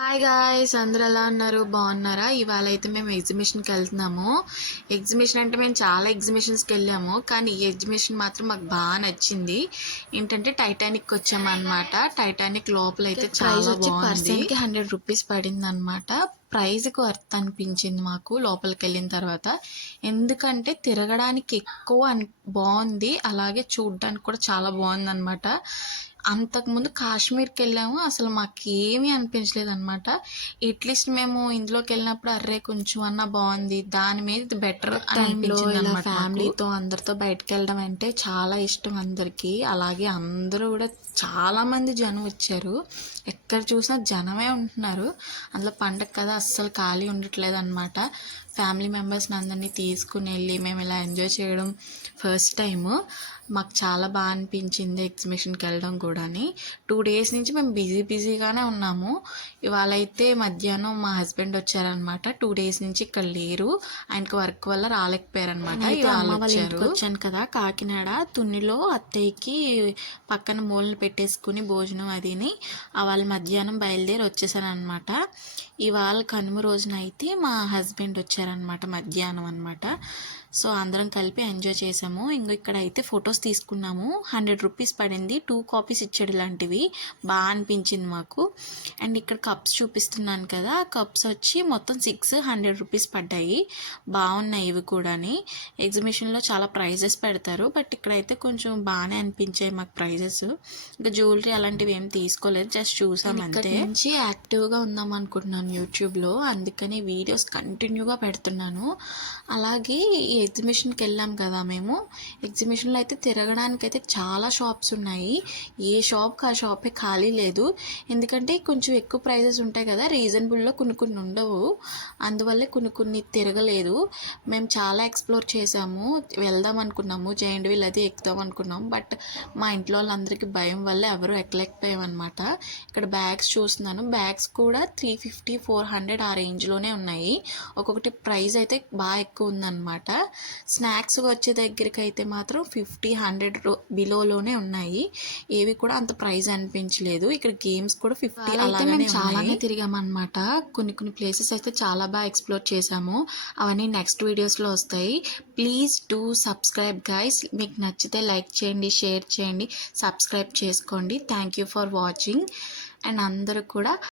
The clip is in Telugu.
హాయ్ గాయ్స్, అందరూ ఎలా ఉన్నారు? బాగున్నారా? ఇవాళ అయితే మేము ఎగ్జిబిషన్కి వెళ్తున్నాము. ఎగ్జిబిషన్ అంటే మేము చాలా ఎగ్జిబిషన్స్కి వెళ్ళాము, కానీ ఈ ఎగ్జిబిషన్ మాత్రం మాకు బాగా నచ్చింది. ఏంటంటే టైటానిక్ వచ్చామన్నమాట. టైటానిక్ లోపల అయితే చాలా బాగుంది. పర్సన్కి 100 రూపీస్ పడింది అనమాట. ప్రైజ్కి వర్త్ అనిపించింది మాకు లోపలికి వెళ్ళిన తర్వాత. ఎందుకంటే తిరగడానికి ఎక్కువ బాగుంది, అలాగే చూడడానికి కూడా చాలా బాగుంది అనమాట. అంతకుముందు కాశ్మీర్కి వెళ్ళాము, అసలు మాకు ఏమీ అనిపించలేదు అనమాట. అట్లీస్ట్ మేము ఇందులోకి వెళ్ళినప్పుడు అర్రే కొంచెం అన్నా బాగుంది, దాని మీద ఇది బెటర్ అనిపించింది అనమాట. ఫ్యామిలీతో అందరితో బయటకు వెళ్ళడం అంటే చాలా ఇష్టం అందరికీ. అలాగే అందరూ కూడా చాలా మంది జనం వచ్చారు, ఎక్కడ చూసినా జనమే ఉంటున్నారు. అందులో పండగ కదా, అస్సలు ఖాళీ ఉండట్లేదు అనమాట. ఫ్యామిలీ మెంబర్స్ని అందరినీ తీసుకుని వెళ్ళి మేము ఇలా ఎంజాయ్ చేయడం ఫస్ట్ టైము. మాకు చాలా బాగా అనిపించింది ఎగ్జిబిషన్కి వెళ్ళడం కూడా. 2 డేస్ నుంచి మేము బిజీగానే ఉన్నాము. ఇవాళ అయితే మధ్యాహ్నం మా హస్బెండ్ వచ్చారనమాట. 2 డేస్ నుంచి ఇక్కడ లేరు, ఆయనకు వర్క్ వల్ల రాలేకపోయారనమాట. ఇవాళ వచ్చాను కదా కాకినాడ. తునిలో అత్తయ్యకి పక్కన మూలను పెట్టేసుకుని భోజనం అదిని వాళ్ళ మధ్యాహ్నం బయలుదేరి వచ్చేసాను అనమాట. ఇవాళ కనుమ రోజున అయితే మా హస్బెండ్ వచ్చారనమాట మధ్యాహ్నం అనమాట. సో అందరం కలిపి ఎంజాయ్ చేసాము. ఇక్కడ అయితే ఫొటోస్ తీసుకున్నాము. 100 రూపీస్ పడింది. 2 కాపీస్ ఇచ్చాడు ఇలాంటివి. బాగా అనిపించింది మాకు. అండ్ ఇక్కడ కప్స్ చూపిస్తున్నాను కదా, కప్స్ వచ్చి మొత్తం 600 రూపీస్ పడ్డాయి. బాగున్నాయి ఇవి కూడా. ఎగ్జిబిషన్లో చాలా ప్రైజెస్ పెడతారు, బట్ ఇక్కడైతే కొంచెం బాగానే అనిపించాయి మాకు ప్రైజెస్. ఇంకా జ్యువెలరీ అలాంటివి ఏం తీసుకోలేదు, జస్ట్ చూసాం అంతే. నుంచి యాక్టివ్గా ఉందాం అనుకుంటున్నాను యూట్యూబ్లో, అందుకని వీడియోస్ కంటిన్యూగా పెడుతున్నాను. అలాగే ఈ ఎగ్జిబిషన్కి వెళ్ళాం కదా మేము, ఎగ్జిబిషన్లో అయితే తిరగడానికి అయితే చాలా షాప్స్ ఉన్నాయి. ఏ షాప్కి ఆ షాపే ఖాళీ లేదు. ఎందుకంటే కొంచెం ఎక్కువ ప్రైజెస్ ఉంటాయి కదా, రీజనబుల్లో కొన్ని ఉండవు. అందువల్లే కొన్ని తిరగలేదు. మేము చాలా ఎక్స్ప్లోర్ చేసాము. వెళ్దాం అనుకున్నాము, జైంట్ వీల్ అది ఎక్కుదాం అనుకున్నాము, బట్ మా ఇంట్లో వాళ్ళందరికీ భయం వల్ల ఎవరు ఎక్కలేకపోయామన్నమాట. ఇక్కడ బ్యాగ్స్ చూస్తున్నాను, బ్యాగ్స్ కూడా 350, 400 ఆ రేంజ్లోనే ఉన్నాయి. ఒక్కొక్కటి ప్రైస్ అయితే బాగా ఎక్కువ ఉందన్నమాట. స్నాక్స్ వచ్చే దగ్గరికి అయితే మాత్రం 50, 100 బిలోలోనే ఉన్నాయి. ఏవి కూడా అంత ప్రైస్ అనిపించలేదు. ఇక్కడ గేమ్స్ కూడా 50 అలాగే చాలానే తిరిగామన్నమాట. కొన్ని ప్లేసెస్ అయితే చాలా బాగా ఎక్స్ప్లోర్ చేసాము. అవన్నీ నెక్స్ట్ వీడియోస్లో వస్తాయి. Please do subscribe guys. మీకు నచ్చితే లైక్ చేయండి, షేర్ చేయండి, సబ్స్క్రైబ్ చేసుకోండి. Thank you for watching. And అందరూ కూడా